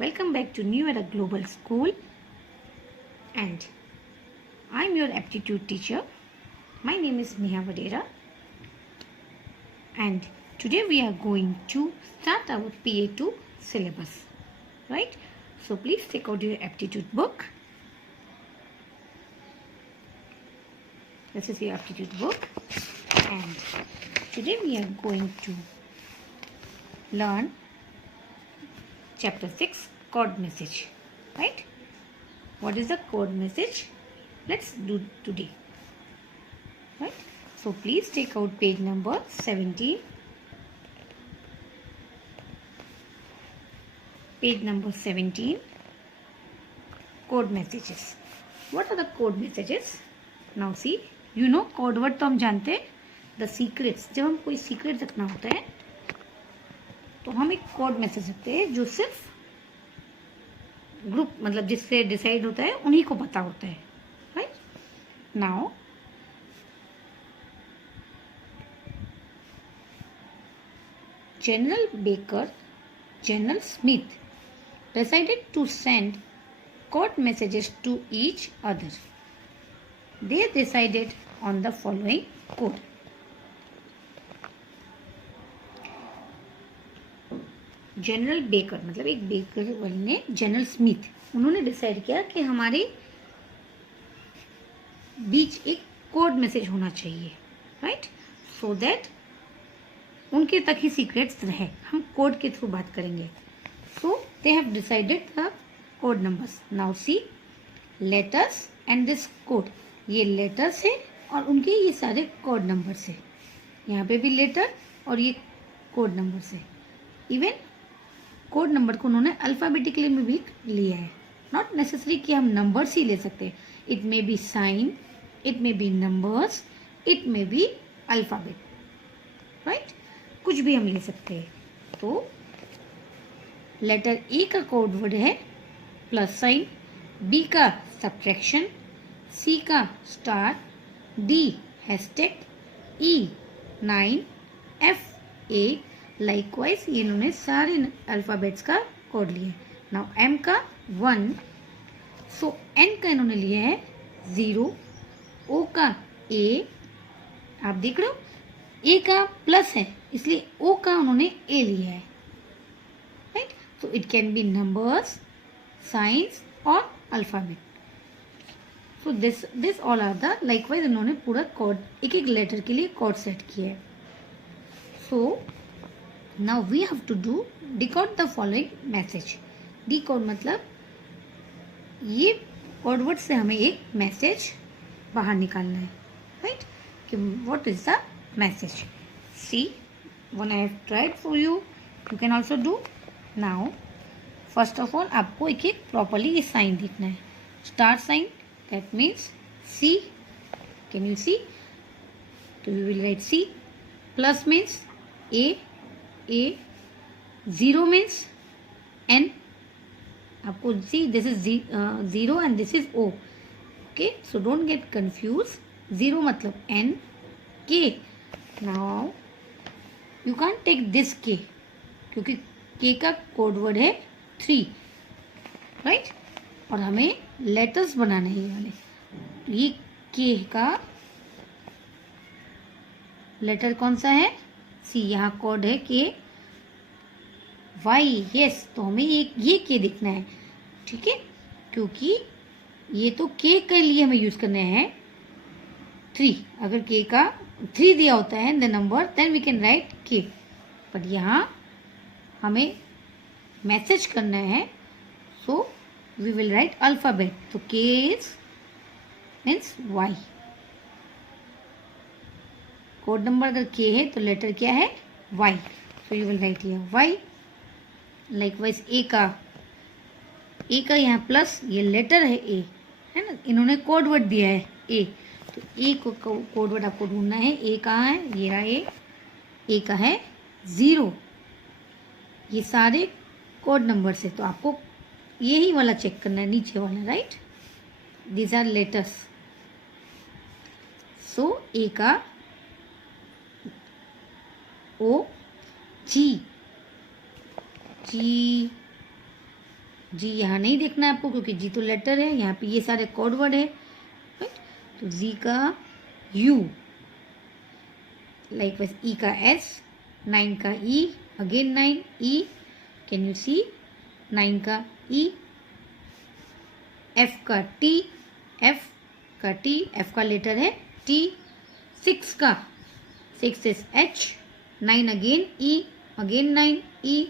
Welcome back to New Era Global School, and I'm your aptitude teacher. My name is Neha Vadera, and today we are going to start our PA2 syllabus, right? So please take out your aptitude book. This is your aptitude book, and today we are going to learn chapter 6, code message, right? What is the code message? Let's do today, right? So please take out page number 17. Page number 17, code messages. What are the code messages? Now see, you know code word तो हम जानते हैं. The secrets, जब हम कोई secret रखना होता है तो हम एक कोड मैसेज रखते हैं जो सिर्फ ग्रुप मतलब जिससे डिसाइड होता है उन्हीं को पता होता है, right? Now general baker, general Smith decided to send code messages to each other. They decided on the following code. General baker मतलब एक बेकर वाले जनरल स्मिथ, उन्होंने डिसाइड किया कि हमारे बीच एक कोड मैसेज होना चाहिए, राइट? सो दैट उनके तक ही सीक्रेट्स रहे. हम कोड के थ्रू बात करेंगे. So they have decided the code numbers. Now see letters and this code. ये लेटर्स है और उनके ये सारे कोड नंबर्स है. यहाँ पे भी लेटर और ये कोड नंबर्स है. इवन कोड नंबर को उन्होंने अल्फ़ाबेटिकली में भी लिया है. नॉट नेसेसरी कि हम नंबर्स ही ले सकते हैं. It may be sign, it may be numbers, it may be alphabet, right? कुछ भी हम ले सकते हैं. तो लेटर ए का कोड वर्ड है प्लस साइन, बी का सब्ट्रैक्शन, सी का स्टार, डी हैशटैग, ई 9, एफ 8. लाइकवाइज इन्होंने सारे अल्फ़ाबेट्स का कोड लिया है. नाउ एम का 1, सो एन का इन्होंने लिया है 0, ओ का ए, आप देख रहे हो ए का प्लस है इसलिए ओ का उन्होंने ए लिया है, right? So it can be numbers, signs और alphabet. So this all are the likewise इन्होंने पूरा कोड एक एक लेटर के लिए कोड सेट किया है. सो now we have to do decode the following message. decode मतलब ये कोड वर्ड से हमें एक मैसेज बाहर निकालना है, राइट? कि what is the message. see, one I have tried for you, you can also do. now first of all आपको एक एक प्रॉपरली ये साइन देखना है. Star sign, that means C. can you see? so we will write C. plus means A. A. 0 means N. आपको see this is 0 and this is O. Okay, so don't get confused. 0 मतलब N. K. Now you can't take this K क्योंकि K का code word है 3, राइट? और हमें लेटर्स बनाने हैं ये वाले. ये K का लेटर कौन सा है? सी. यहाँ कोड है के वाई. यस, तो हमें ये के दिखना है, ठीक है? क्योंकि ये तो के के लिए हमें यूज करना है 3. अगर के का 3 दिया होता है the number then we can write K. But यहाँ हमें मैसेज करना है, so we will write alphabet. तो K is means Y. Code number अगर के है तो लेटर क्या है? Y. So you will write here Y. Likewise A का यहाँ प्लस, ये लेटर है ए, है ना? इन्होंने कोड वर्ड दिया है ए, तो ए को कोड वर्ड आपको ढूंढना है. ए कहाँ है? ये रहा ए का है 0. ये सारे कोड नंबर से, तो आपको यही वाला चेक करना है, नीचे वाला, right? These are letters. So A का O, G, जी यहाँ नहीं देखना है आपको, क्योंकि जी तो लेटर है, यहाँ पे ये सारे कोड वर्ड है, राइट। तो जी का यू, लाइक वाइज ई का एस, 9 का ई, अगेन 9 ई, कैन यू सी, 9 का ई, एफ का टी, एफ का टी, एफ का लेटर है टी, 6 का 6 इज एच, 9 अगेन ई, अगेन 9 ई,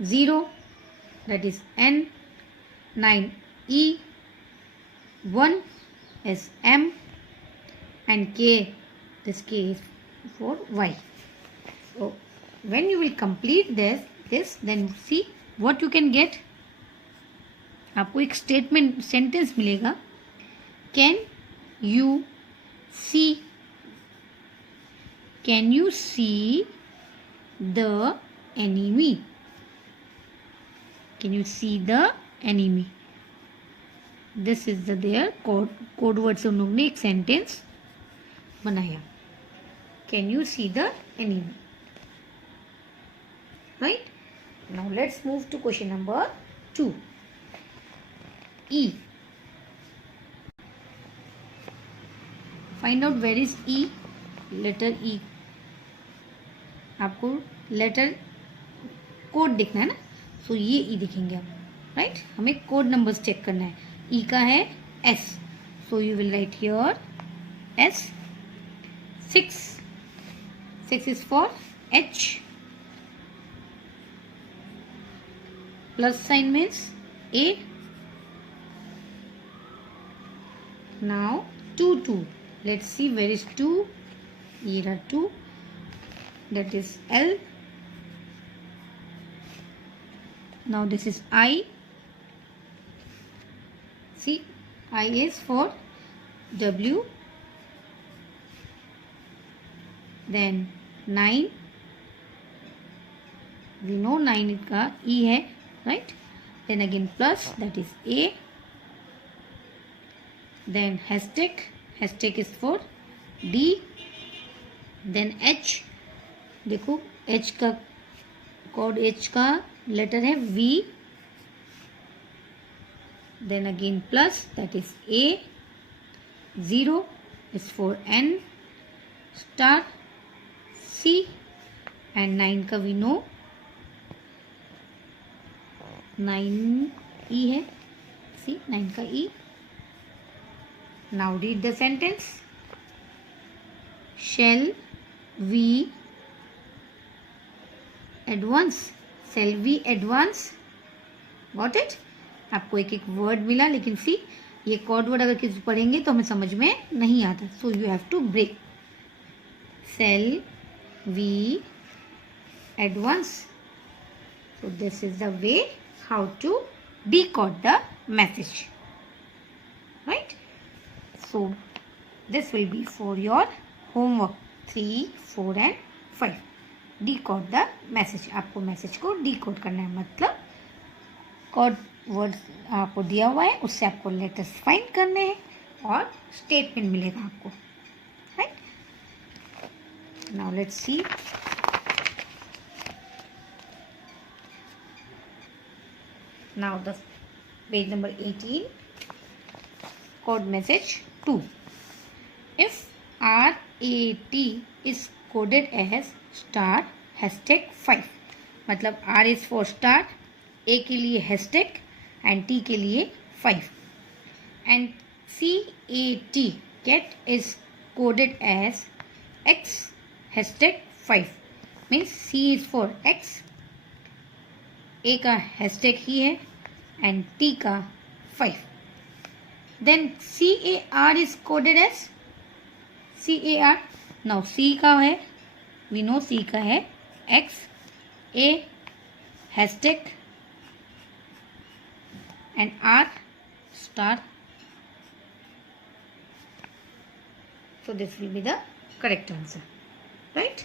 0 that is N, 9 E, 1 is M, and K, this K is for Y. So when you will complete this then see what you can get. आपको एक statement sentence मिलेगा, can you see, can you see the enemy, can you see the enemy. this is the their code word से उन लोगों ने एक सेंटेंस बनाया, can you see the enemy, right. now let's move to question number 2. E, find out where is E, letter E. आपको letter code देखना है ना, सो ये ई दिखेंगे आप, राइट। हमें कोड नंबर्स चेक करना है। ई का है S, so you will write here S, 6 is for H, plus sign means A, now 2 let's see where is 2, ये रहा 2, that is L. Now this is I. See, I is for W. Then 9. We know 9 का E है, right? Then again plus, that is A. Then hashtag is for D. Then H. देखो H का कोड, H का letter है V, then again plus, that is A, 0 is for N, star C, and 9 का we know 9 E है, सी 9 का E. Now read the sentence, shall we advance, shall we advance, got it. आपको एक एक वर्ड मिला, लेकिन सी ये कोड वर्ड अगर किसी पढ़ेंगे तो हमें समझ में नहीं आता, so you have to break. shall we advance, so this is the way how to decode the message, right. so this will be for your homework 3, 4 and 5. डिकोड द मैसेज, आपको मैसेज को डिकोड करना है, मतलब कोड वर्ड आपको दिया हुआ है, उससे आपको लेटर्स फाइंड करने हैं और स्टेटमेंट मिलेगा आपको, right. Now let's see, now the page number 18, code message 2. If RAT is coded as star hashtag 5, मतलब R is for star, A के लिए हैशटैग एंड T के लिए 5, एंड CAT cat is coded as X hashtag 5, means C is for X, A का hashtag ही है and T का 5. Then CAR is coded as CAR. Now C का है, वी नो C का है X, A hashtag and R star. So this will be the correct answer, right.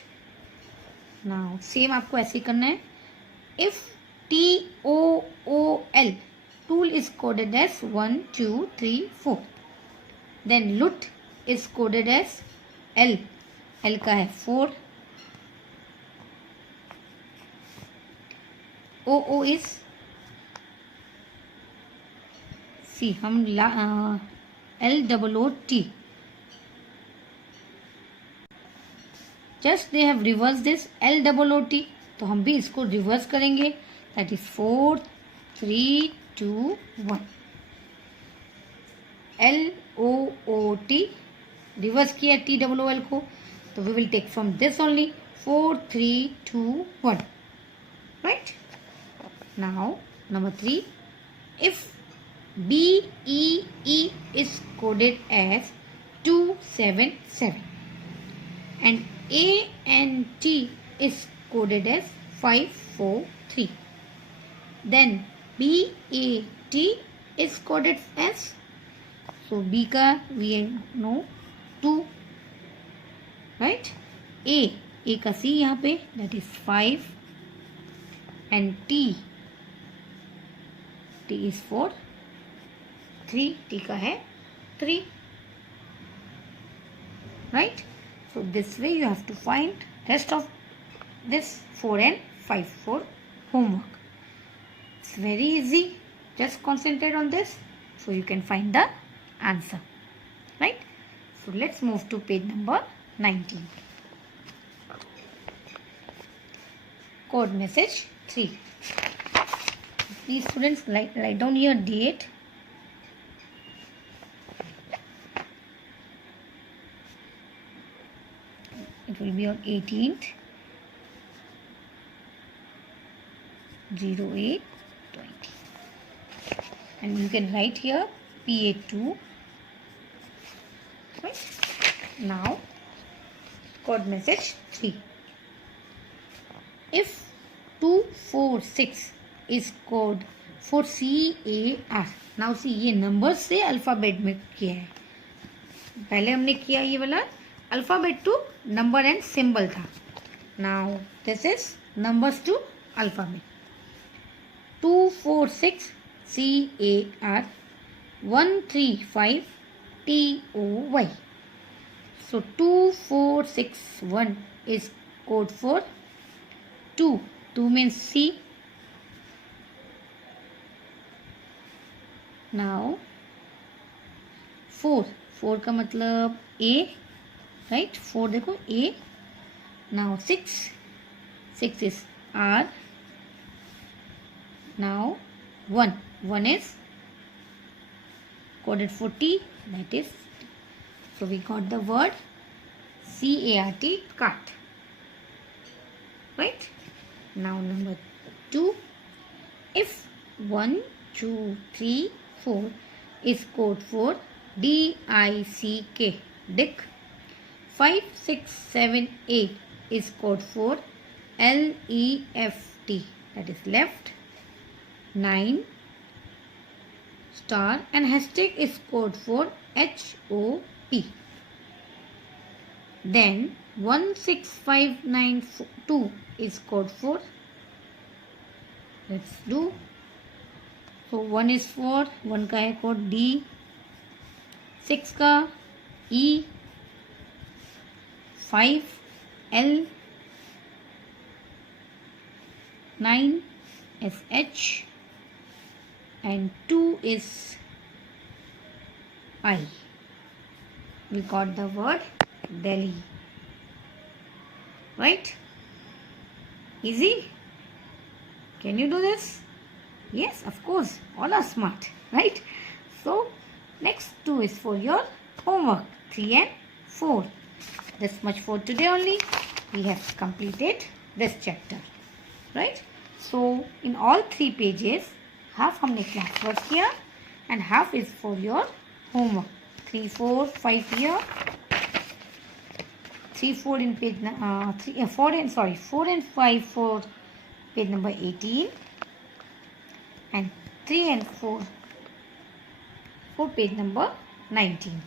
Now same आपको ऐसे करना है. If TOOL tool is coded as 1, 2, 3, 4, then loot is coded as L. L का है 4, OO is see हम LOOT, just they have reverse this LOOT, तो हम भी इसको रिवर्स करेंगे, दैट इज 4 3 2 1। LOOT रिवर्स किया TOOL को, तो we will take from this only 4 3 2 1, right. Now number 3, if BEE is coded as 277 and ANT is coded as 543, then BAT is coded as, so B का we know 2, right? A का C यहाँ पे, that is 5 and T is 4, 3 T का है 3, right? So this way you have to find rest of this 4 and 5 for homework. It's very easy, just concentrate on this so you can find the answer, right? So let's move to page number 19. Code message 3. Please students write down your date. It will be on 18th 08/20, and you can write here PA2, right? Now code message 3. If 246 is code for CAR. Now see, ये number से alphabet में किया है, पहले हमने किया ये वाला alphabet to number and symbol था. Now this is numbers to alphabet. 246 CAR, 135 TOY. So 2461 is code for 2. 2 means C. Now 4. 4 का मतलब A, right? 4 देखो A. Now 6. 6 is R. Now 1. 1 is coded for T, that is. So we got the word CART, cart. Right? Now number 2. If 1, 2, 3, 4 is code for DICK, dick. 5, 6, 7, 8 is code for LEFT, that is left. 9 star and hashtag is code for HOP. Then 16592 is code for, let's do. So 1 is for 1 का है code D, 6 का E, 5 L, 9 SH and 2 is I. We got the word Delhi. Right? Easy? Can you do this? Yes, of course. All are smart. Right? So, next 2 is for your homework. 3 and 4. This much for today only. We have completed this chapter. Right? So, in all 3 pages, half हमने class work किया and half is for your homework. 3, 4, 5 here. 3, 4 in page 4 and 5 for page number 18, and 3 and 4 for page number 19.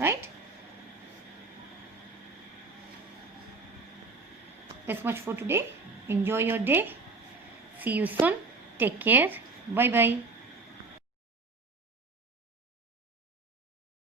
Right? That's much for today. Enjoy your day. See you soon. Take care. Bye bye.